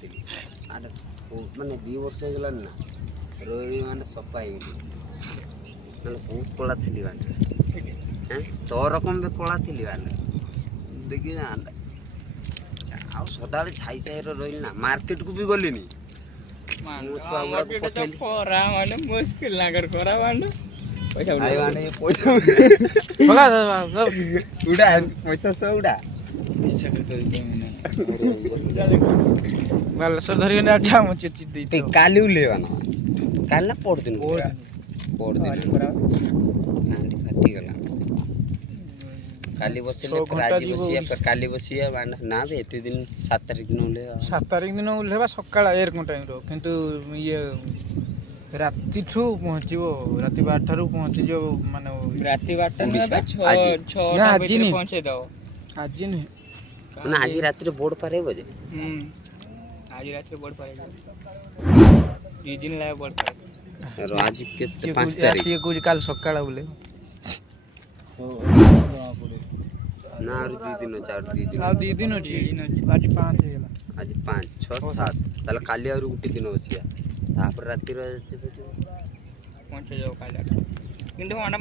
ଥିଲି ଆରେ ମାନେ 2 ବର୍ଷ ହେଇଗଲାଣି ନା ରୋହି ମାନେ ସଫା ହେଇଗଲି ମାନେ ବହୁତ କଳା ଥିଲି ମାନେ ତୋ ରକମ ବି କଳା ଥିଲି ମାନେ ଦେଖି ଆଉ ସଦାବେଳେ ଛାଇ ଛାଇରେ ରହିଲି ନା ମାର୍କେଟକୁ ବି ଗଲିନି ମୋ ଛୁଆ ଗୁଡ଼ାକୁ ପଠେଇଲି ପଇସା ସଉଡ଼ା ବାଲେଶ୍ୱର ଧରିକି ଆଚ୍ଛା ମୁଁ ଚିଠି ଦେଇଛି କାଲି ଉଲ୍ଲେଇବା ନା କାଲି ନା ପରଦିନ ପରଦିନ ହାଣ୍ଡି ଫାଟିଗଲା କାଲି ବସିଲେ ଫେର ଆଜି ବସିବା ଫେର କାଲି ବସିବା ନା ବେ ଏତେ ଦିନ 7 ତାରିଖ ଦିନ ଓହ୍ଲେଇବା 7 ତାରିଖ ଦିନ ଓହ୍ଲେଇବା ସକାଳ 1 ଟାଇମ୍ର କିନ୍ତୁ ଇଏ ରାତିଠୁ ପହଞ୍ଚିବ ରାତି 12 ଠାରୁ ପହଞ୍ଚିଯିବ ମାନେ ରାତି 12ଟା ଆଜି ନୁହେଁ ମାନେ ଆଜି ରାତିରେ ବୋର୍ଡ ପାରେଇବ ଯେ ଆଜି ରାତିରେ ବୋର୍ଡ ପାରେଇବ 2 ଦିନ ଲାଗେ ବୋର୍ଡ ପାରେଇବ ଆଜି କେତେ 5 ତାରିଖ ସିଏ କହୁଛି କାଲି ସକାଳ ବୋଲେ ନା ଆହୁରି 2 ଦିନ ଅଛି ଆହୁରି 2 ଦିନ ଆଉ 2 ଦିନ ଅଛି ଆଜି 5 ହେଇଗଲା ଆଜି 5 6 7 ତାହେଲେ କାଲି ଆହୁରି ଗୋଟେ ଦିନ ଅଛି ତାପରେ ରାତିରେ ପହଞ୍ଚି ଯାଉ କାଲି କିନ୍ତୁ